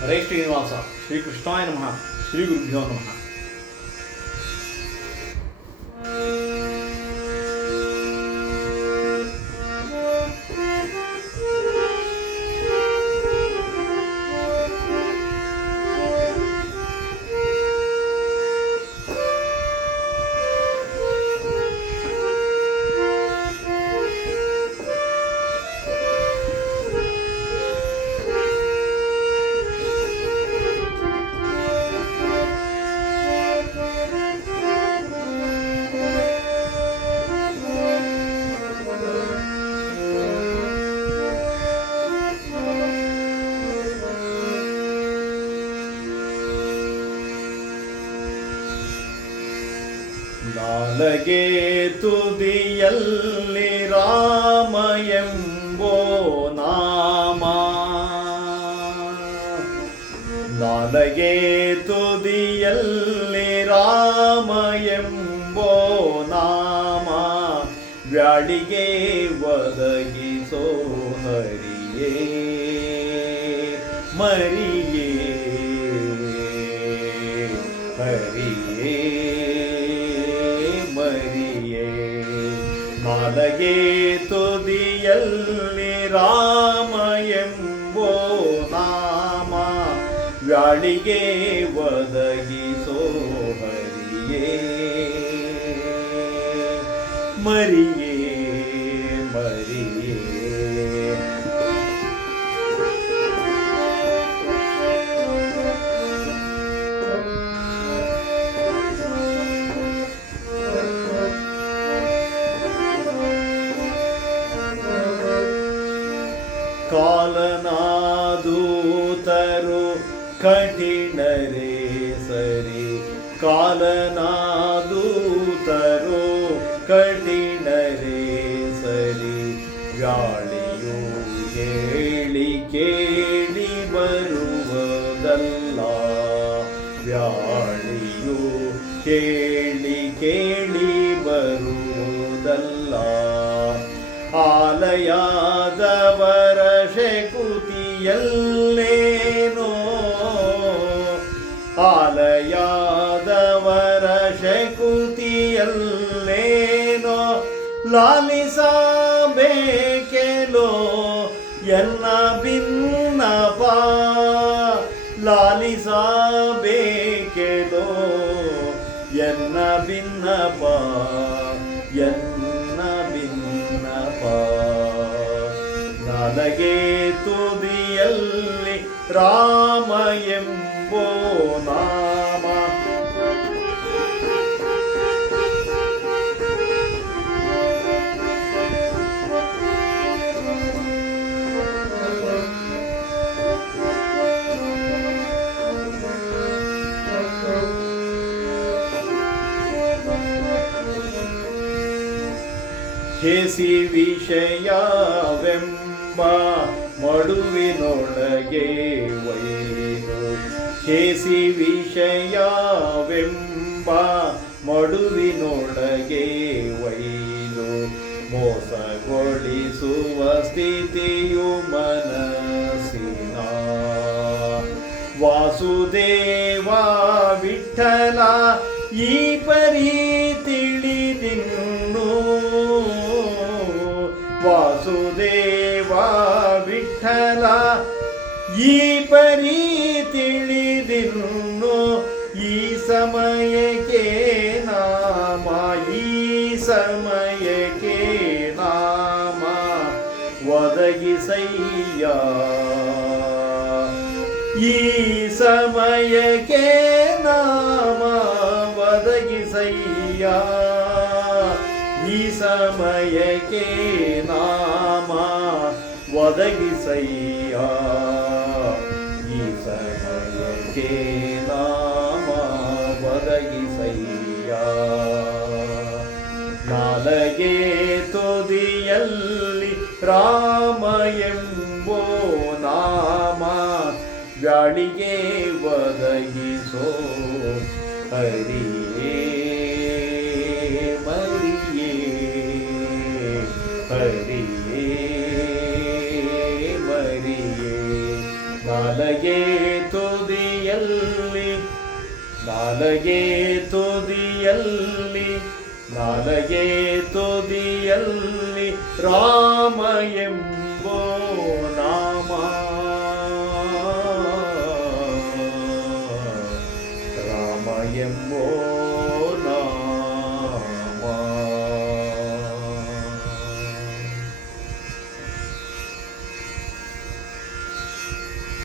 ಹರೇ ಶ್ರೀನಿವಾಸ. ಶ್ರೀಕೃಷ್ಣಾಯ ನಮಃ. ಶ್ರೀ ಗುರುಭ್ಯೋ ನಮಃ. ನಾಲಗೆ ತುದಿಯಲ್ಲಿ ರಾಮ ಎಂಬೋ ನಾಮ, ನಾಲಗೆ ತುದಿಯಲ್ಲಿ ರಾಮ ಎಂಬೋ ನಾಮ, ವ್ಯಾಳಿಗೆ ಒದಗಿಸೋ ಹರಿಯೇ ಮರಿಯೇ ಹರಿಯೇ ಮರಿಯೇ. ನಾಲಗೆ ತುದಿಯಲ್ಲಿ ರಾಮ ಎಂಬೋ ನಾಮ, ವ್ಯಾಳಿಗೆ ಒದಗಿಸೋ ಹರಿಯೇ ಮರಿಯೇ ಮರಿಯೇ. ಕಾಲನಾದೂತರು ಕಠಿಣರೇ ಸರಿ, ಕಾಲನಾದೂತರು ಕಠಿಣರೇ ಸರಿ, ವ್ಯಾಳಿಯು ಕೇಳಿ ಕೇಳಿ ಬರುವುದಲ್ಲ, ವ್ಯಾಳಿಯು ಕೇಳಿ ಕೇಳಿ ಬರುವುದಲ್ಲ. ಆಲಯದವರ ಶಕುತಿಯಲ್ಲೇನೋ, ಆಲಯದವರ ಶಕುತಿಯಲ್ಲೇನೋ, ಲಾಲಿಸಬೇಕೆಲೋ ಎನ್ನ ಭಿನ್ನಪ, ಲಾಲಿಸಬೇಕೆಲೋ ಎನ್ನ ಭಿನ್ನಪ ಎನ್ನ ಭಿನ್ನಪ. ನಾಲಗೆ ತುದಿಯಲ್ಲಿ ರಾಮ ಎಂಬೋ ನಾಮ, ಹೇಸಿ ವಿಷಯವೆಂಬ ಮಡುವಿನೊಳಗೆ ಒಯ್ದು, ಹೇಸಿ ವಿಷಯವೆಂಬ ಮಡುವಿನೊಳಗೆ ಒಯ್ದು, ಮೋಸಗೊಳಿಸುವ ಸ್ಥಿತಿಯು ಮನಸ್ಸಿನ. ವಾಸುದೇವ ವಿಠಲ ಈ ಪರಿ ತಿಳಿದಿನ್ನು, ವಾಸುದೇವ ವಿಠಲ ಈ ಪರಿ ತಿಳಿದಿನ್ನು, ಈ ಸಮಯಕ್ಕೆ ನಾಮ, ಈ ಸಮಯಕ್ಕೆ ನಾಮ ಒದಗಿಸಯ್ಯ, ಈ ಸಮಯಕ್ಕೆ ನಾಮ ಒದಗಿಸಯ್ಯ, ಈ ಸಮಯಕ್ಕೆ ನಾಮ ಒದಗಿಸಯ್ಯ, ಈ ಸಮಯಕ್ಕೆ ನಾಮ ಒದಗಿಸಯ್ಯ. ನಾಲಗೆ ತುದಿಯಲ್ಲಿ ರಾಮ ಎಂಬೋ ನಾಮ, ವ್ಯಾಳಿಗೆ ಒದಗಿಸೋ ಹರಿಯೇ ಮರಿಯೇ ಹರಿಯೇ ಮರಿಯೇ. ನಾಲ ನಾಲಗೆ ತುದಿಯಲ್ಲಿ ನಾಲಗೆ ತುದಿಯಲ್ಲಿ ನಾಲಗೆ ತುದಿಯಲ್ಲಿ ರಾಮ ಎಂಬ